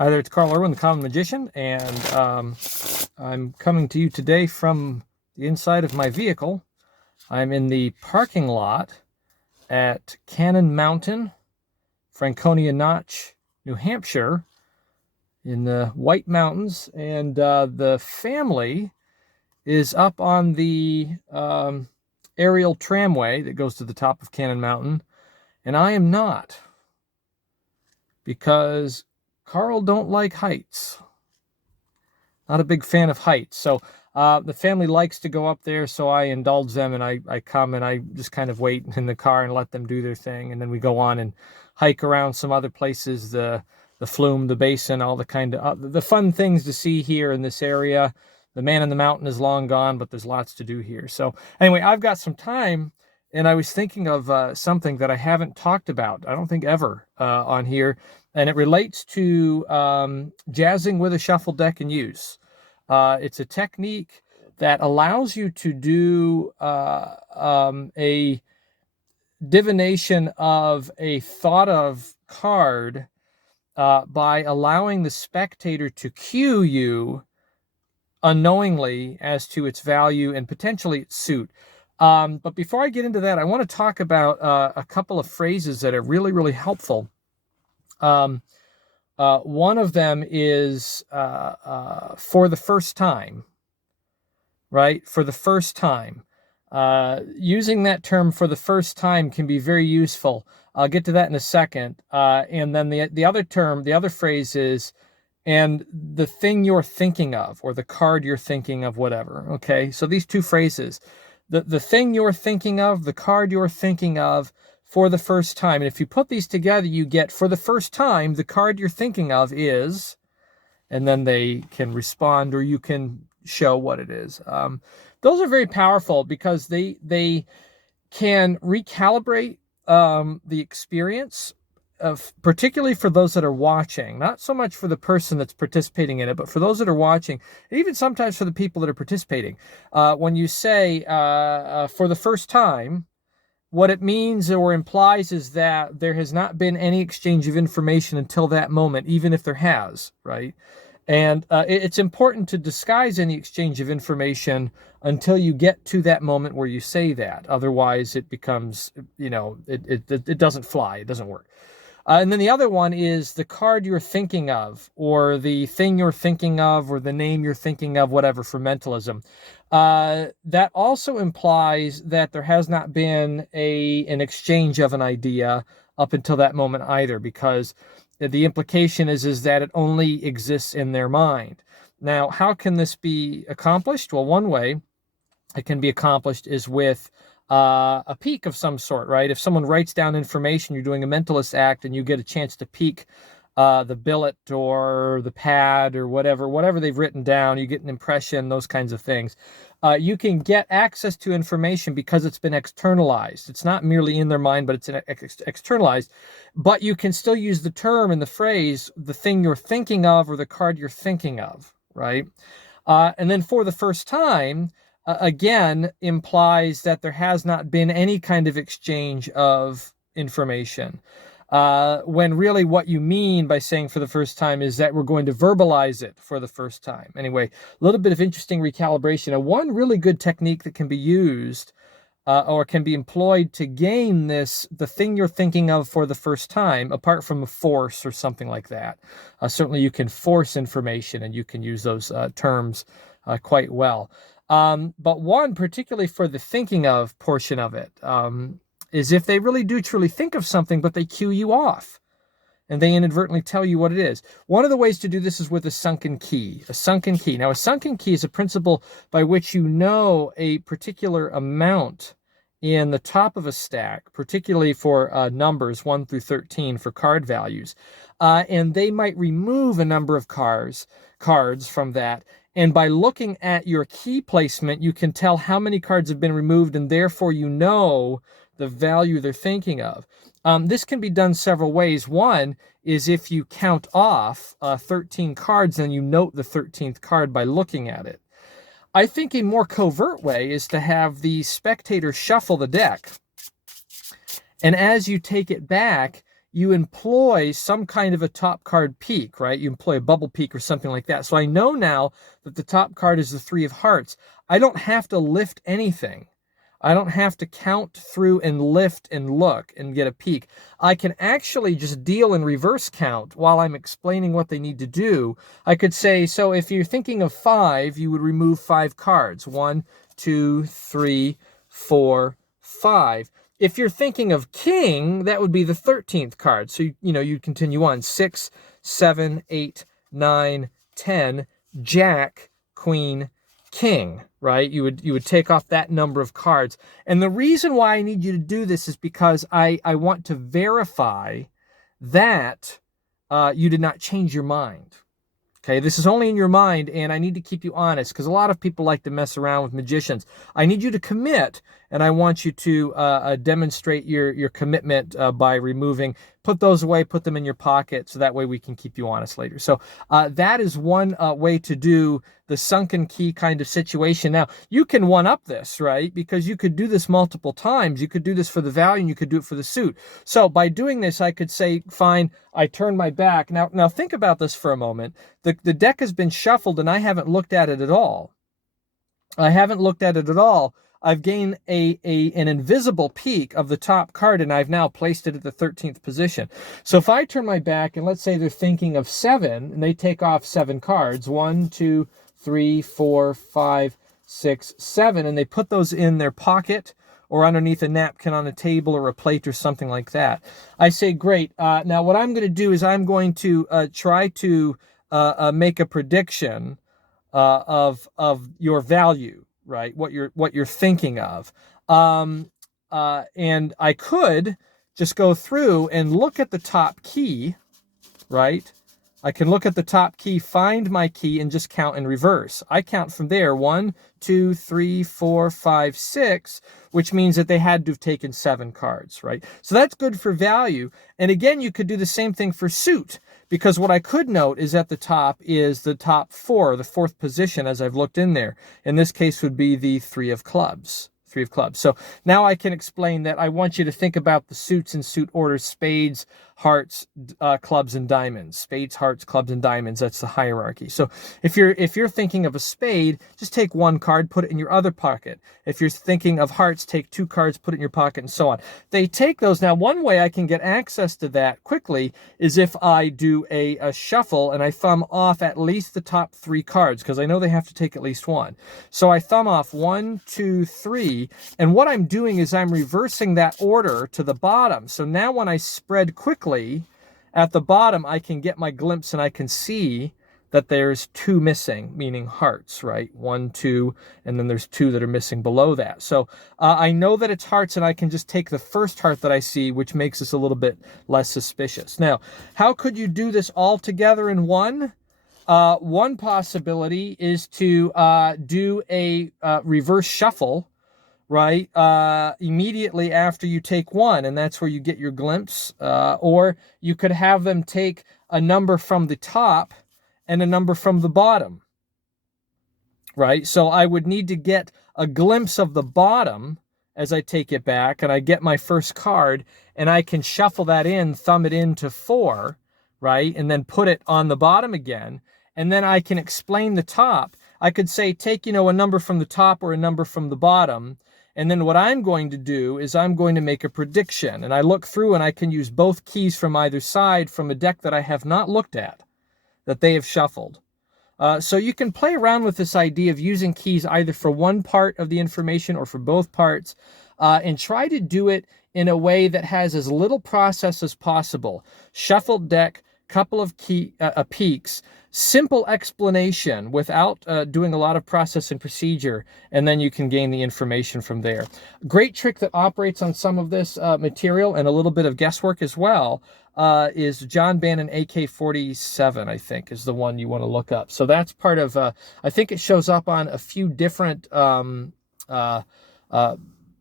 Hi there, it's Carl Irwin, the Common Magician, and I'm coming to you today from the inside of my vehicle. I'm in the parking lot at Cannon Mountain, Franconia Notch, New Hampshire, in the White Mountains, and the family is up on the aerial tramway that goes to the top of Cannon Mountain, and I am not, because Carl don't like heights. Not a big fan of heights. So the family likes to go up there, so I indulge them, and I come and I just kind of wait in the car and let them do their thing. And then we go on and hike around some other places, the flume, the basin, all the kind of the fun things to see here in this area. The man in the mountain is long gone, but there's lots to do here. So anyway, I've got some time, and I was thinking of something that I haven't talked about, I don't think ever, on here. And it relates to jazzing with a shuffle deck in use. It's a technique that allows you to do a divination of a thought of card by allowing the spectator to cue you unknowingly as to its value and potentially its suit. But before I get into that, I want to talk about a couple of phrases that are really, really helpful. One of them is for the first time, right? For the first time. Using that term for the first time can be very useful. I'll get to that in a second. And then the other term, the other phrase is, and the thing you're thinking of, or the card you're thinking of, whatever. Okay, so these two phrases, the thing you're thinking of, the card you're thinking of, for the first time. And if you put these together, you get, for the first time, the card you're thinking of is, and then they can respond, or you can show what it is. Those are very powerful because they can recalibrate the experience of, particularly for those that are watching, not so much for the person that's participating in it, but for those that are watching, even sometimes for the people that are participating. When you say, for the first time, what it means or implies is that there has not been any exchange of information until that moment, even if there has, right? And it's important to disguise any exchange of information until you get to that moment where you say that. Otherwise, it becomes, it doesn't fly. It doesn't work. And then the other one is the card you're thinking of, or the thing you're thinking of, or the name you're thinking of, whatever, for mentalism. That also implies that there has not been an exchange of an idea up until that moment either, because the implication is that it only exists in their mind. Now, how can this be accomplished? Well, one way it can be accomplished is with a peek of some sort, right? If someone writes down information, you're doing a mentalist act, and you get a chance to peek the billet or the pad or whatever they've written down, you get an impression, those kinds of things. You can get access to information because it's been externalized. It's not merely in their mind, but it's externalized. But you can still use the term and the phrase, the thing you're thinking of, or the card you're thinking of, right? And then for the first time, again, implies that there has not been any kind of exchange of information. When really what you mean by saying for the first time is that we're going to verbalize it for the first time. Anyway, a little bit of interesting recalibration. And one really good technique that can be used or can be employed to gain this, the thing you're thinking of for the first time, apart from a force or something like that. Certainly you can force information, and you can use those terms quite well. But one, particularly for the thinking of portion of it, is if they really do truly think of something, but they cue you off and they inadvertently tell you what it is. One of the ways to do this is with a sunken key. A sunken key. Now, a sunken key is a principle by which you know a particular amount in the top of a stack, particularly for numbers 1 through 13 for card values. And they might remove a number of cards from that. And by looking at your key placement, you can tell how many cards have been removed, and therefore you know the value they're thinking of. This can be done several ways. One is if you count off 13 cards, and you note the 13th card by looking at it. I think a more covert way is to have the spectator shuffle the deck. And as you take it back, you employ some kind of a top card peak, right? You employ a bubble peak or something like that. So I know now that the top card is the 3 of hearts. I don't have to lift anything. I don't have to count through and lift and look and get a peak. I can actually just deal in reverse count while I'm explaining what they need to do. I could say, so if you're thinking of 5, you would remove 5 cards. 1, 2, 3, 4, 5. If you're thinking of king, that would be the 13th card. So, you'd continue on. 6, 7, 8, 9, 10, jack, queen, king, right? You would take off that number of cards. And the reason why I need you to do this is because I want to verify that you did not change your mind. Okay, this is only in your mind, and I need to keep you honest because a lot of people like to mess around with magicians. I need you to commit, and I want you to demonstrate your commitment by removing. Put those away, put them in your pocket, so that way we can keep you honest later. So that is one way to do the sunken key kind of situation. Now, you can one-up this, right? Because you could do this multiple times. You could do this for the value, and you could do it for the suit. So by doing this, I could say, fine, I turn my back. Now think about this for a moment. The deck has been shuffled, and I haven't looked at it at all. I haven't looked at it at all. I've gained an invisible peak of the top card, and I've now placed it at the 13th position. So if I turn my back, and let's say they're thinking of 7, and they take off 7 cards, 1, 2, 3, 4, 5, 6, 7, and they put those in their pocket or underneath a napkin on a table or a plate or something like that. I say, great. Now what I'm going to do is I'm going to try to make a prediction of your value, right? What you're thinking of. And I could just go through and look at the top key, right? I can look at the top key, find my key, and just count in reverse. I count from there, 1, 2, 3, 4, 5, 6, which means that they had to have taken 7 cards, right? So that's good for value. And again, you could do the same thing for suit, because what I could note is at the top is the top 4, the 4th position, as I've looked in there. In this case would be the 3 of clubs. 3 of clubs. So now I can explain that I want you to think about the suits in suit order: spades, hearts, clubs, and diamonds. Spades, hearts, clubs, and diamonds. That's the hierarchy. So if you're thinking of a spade, just take 1 card, put it in your other pocket. If you're thinking of hearts, take 2 cards, put it in your pocket, and so on. They take those. Now, one way I can get access to that quickly is if I do a shuffle and I thumb off at least the top 3 cards, because I know they have to take at least 1. So I thumb off 1, 2, 3, and what I'm doing is I'm reversing that order to the bottom. So now when I spread quickly at the bottom, I can get my glimpse and I can see that there's 2 missing, meaning hearts, right? 1, 2, and then there's 2 that are missing below that. So I know that it's hearts, and I can just take the first heart that I see, which makes this a little bit less suspicious. Now, how could you do this all together in one? One possibility is to do a reverse shuffle, right, immediately after you take 1, and that's where you get your glimpse. Or you could have them take a number from the top and a number from the bottom, right? So I would need to get a glimpse of the bottom as I take it back, and I get my first card, and I can shuffle that in, thumb it into 4, right, and then put it on the bottom again, and then I can explain the top. I could say, take, a number from the top or a number from the bottom, and then what I'm going to do is I'm going to make a prediction, and I look through and I can use both keys from either side from a deck that I have not looked at, that they have shuffled. So you can play around with this idea of using keys either for one part of the information or for both parts, and try to do it in a way that has as little process as possible. Shuffled deck, couple of peaks, simple explanation without doing a lot of process and procedure, and then you can gain the information from there. Great trick that operates on some of this material and a little bit of guesswork as well is John Bannon AK-47, I think, is the one you want to look up. So that's part of, I think it shows up on a few different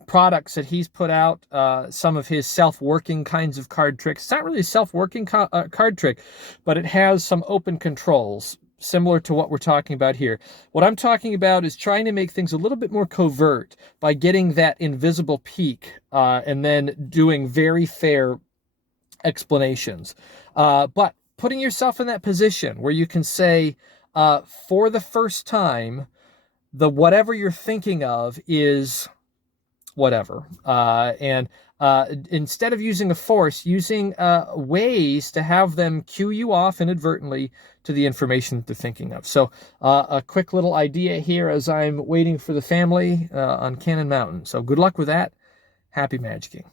products that he's put out, some of his self-working kinds of card tricks. It's not really a self-working card trick, but it has some open controls, similar to what we're talking about here. What I'm talking about is trying to make things a little bit more covert by getting that invisible peak and then doing very fair explanations. But putting yourself in that position where you can say, for the first time, the whatever you're thinking of is whatever. And instead of using a force, using ways to have them cue you off inadvertently to the information that they're thinking of. So a quick little idea here as I'm waiting for the family on Cannon Mountain. So good luck with that. Happy magicking.